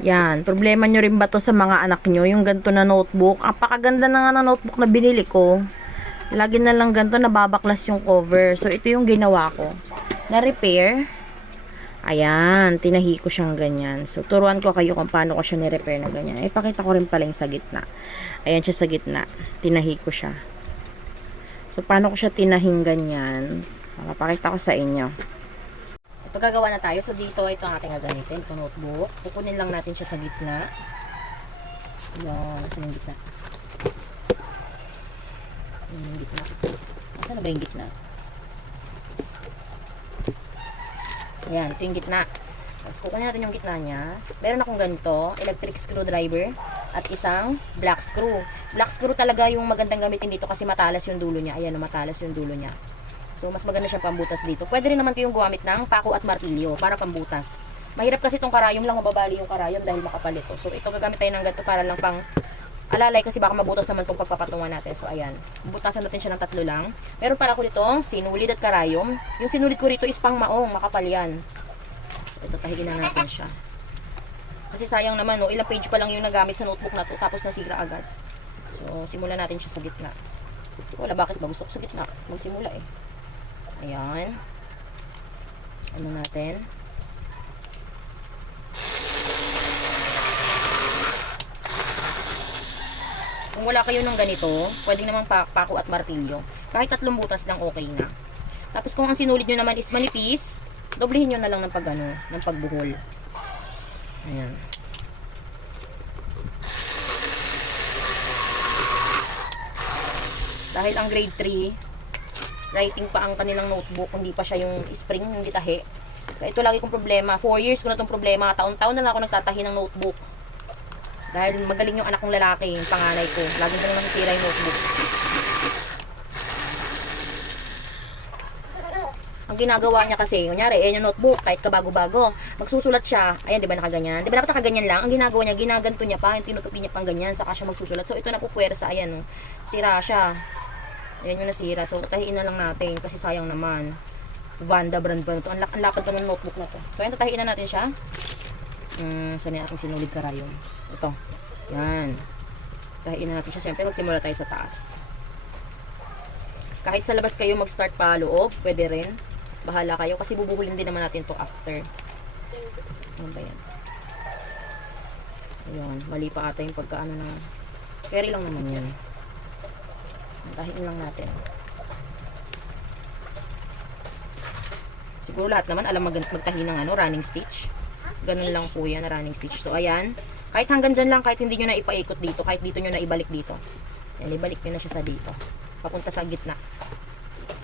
Yan, problema nyo rin ba to sa mga anak nyo? Yung ganito na notebook. Ang pakaganda na nga na notebook na binili ko. Lagi na lang ganito, nababaklas yung cover. So, ito yung ginawa ko. Na-repair. Ayan, tinahi ko siyang ganyan. So, turuan ko kayo kung paano ko siya ni-repair na ganyan. Ipakita ko rin pala yung sa gitna. Ayan siya sa gitna. Tinahi ko siya. So, paano ko siya tinahing ganyan? Papakita ko sa inyo. Ito gagawa na tayo. So, dito, ito ang ating gagamitin. Ito notebook. Kukunin lang natin siya sa gitna. Ayan, sa yung gitna. Yung gitna. Saan na ba yung gitna? Ayan, ito yung gitna. Tapos, kukunin natin yung gitna niya. Meron akong ganito, electric screwdriver at isang black screw. Black screw talaga yung magandang gamitin dito kasi matalas yung dulo niya. Ayan, matalas yung dulo niya. So, mas maganda siyang pambutas dito. Pwede rin naman kayong gumamit ng pako at martilyo para pambutas. Mahirap kasi itong karayom lang, mababali yung karayom dahil makapal ito. So, ito gagamit tayo ng ganito para lang pang alalay kasi baka mabutas naman itong pagpapatungan natin. So, ayan. Butasan natin siya ng 3 lang. Meron pala ako ditong sinulid at karayom. Yung sinulid ko rito is pang maong, makapal yan. So, ito tahiin na natin siya. Kasi sayang naman, no? Ilang page pa lang yung nagamit sa notebook na to tapos nasira agad. So, simulan natin siya sa gitna. Wala, bakit ba gusto ko sa gitna? Magsimula eh. Ayan. Ano natin? Kung wala kayo ng ganito, pwede naman pako at martilyo. Kahit 3 butas lang okay na. Tapos kung ang sinulid nyo naman is manipis, doblehin nyo na lang ng ng pagbuhol. Ayan. Dahil ang grade 3, writing pa ang kanilang notebook, hindi pa siya yung spring, hindi tahi. Kaya ito lagi kong problema. 4 years ko na itong problema. Taon-taon na lang ako nagtatahi ng notebook. Dahil magaling yung anak kong lalaki, yung panganay ko. Lagi na lang nasisira yung notebook. Ang ginagawa niya kasi, kunyari, ayan yung notebook, kahit kabago-bago, magsusulat siya. Ayan, di ba nakaganyan? Di ba dapat nakaganyan lang? Ang ginagawa niya, ginaganto niya pa, yung tinutupi niya pang ganyan, saka siya magsusulat. So, ito na po puwersa, ayan, sira siya. Ayan yung nasira. So, tatahiin na lang natin kasi sayang naman. Vanda brand ba ito? Ang lapad pa ng notebook na to. So, ayan, tatahiin na natin siya. Saan yung aking sinulid karayom? Ito. Yan. Tatahiin na natin siya. Siyempre, magsimula tayo sa taas. Kahit sa labas kayo mag-start pa loob, pwede rin. Bahala kayo kasi bubuhulin din naman natin to after. Ano ba yan? Ayan. Mali pa ata yung pagkaano na. Carry lang naman yan. Tahiin lang natin. Siguro lahat naman alam magtahi ng running stitch. Ganun lang po yan, running stitch. So, ayan. Kahit hanggang dyan lang, kahit hindi nyo na ipaikot dito, kahit dito nyo na ibalik dito. Ayan, ibalik nyo na siya sa dito. Papunta sa gitna.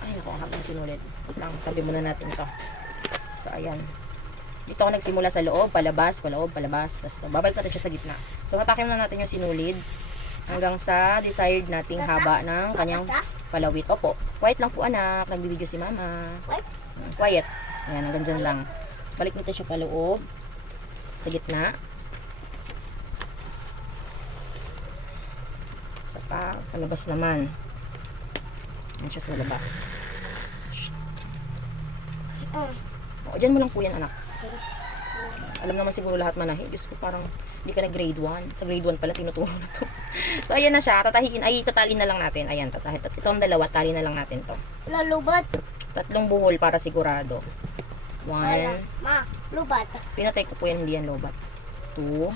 Ay, naku, ang habang sinulid. Lang, tabi muna natin to. So, ayan. Dito ako nagsimula sa loob, palabas, paloob, palabas. Tapos, babalik natin siya sa gitna. So, hatakin na natin yung sinulid hanggang sa desired nating haba ng kanyang palawit. Opo. Quiet lang po, anak. Nagbibideo si mama. Quiet. Ayan, hanggang dyan lang. So, balik natin siya paloob. Sa gitna. Sa palabas naman. Ayan siya sa labas. O, dyan mo lang po yan, anak. Alam naman siguro lahat manahi. Diyos ko, parang hindi ka na grade 1. Sa grade 1 pala tinuturo na to. So, ayan na siya. Tatahiin. Ay, tatalin na lang natin. Ayan, tatahin. Itong dalawa, tali na lang natin to. Lubat. 3 buhol para sigurado. 1. Ma, lubat. Pinatay ko po yan, hindi yan lobat. 2.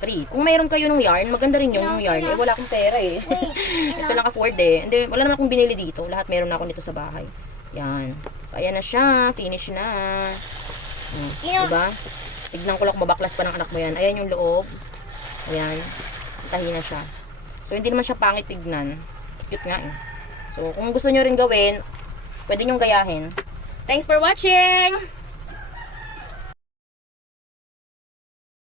3. Kung mayroon kayo ng yarn, maganda rin yun yung yarn. Eh, wala akong pera eh. Ito lang afford eh. Hindi, wala naman akong binili dito. Lahat meron na ako nito sa bahay. Yan. So, ayan na siya. Finish na. Diba? Tignan ko lang kung mabaklas pa ng anak mo yan. Ayan yung loob. Ayan. Tahi na siya. So, hindi naman siya pangit tignan. Cute nga eh. So, kung gusto nyo rin gawin, pwede nyong gayahin. Thanks for watching!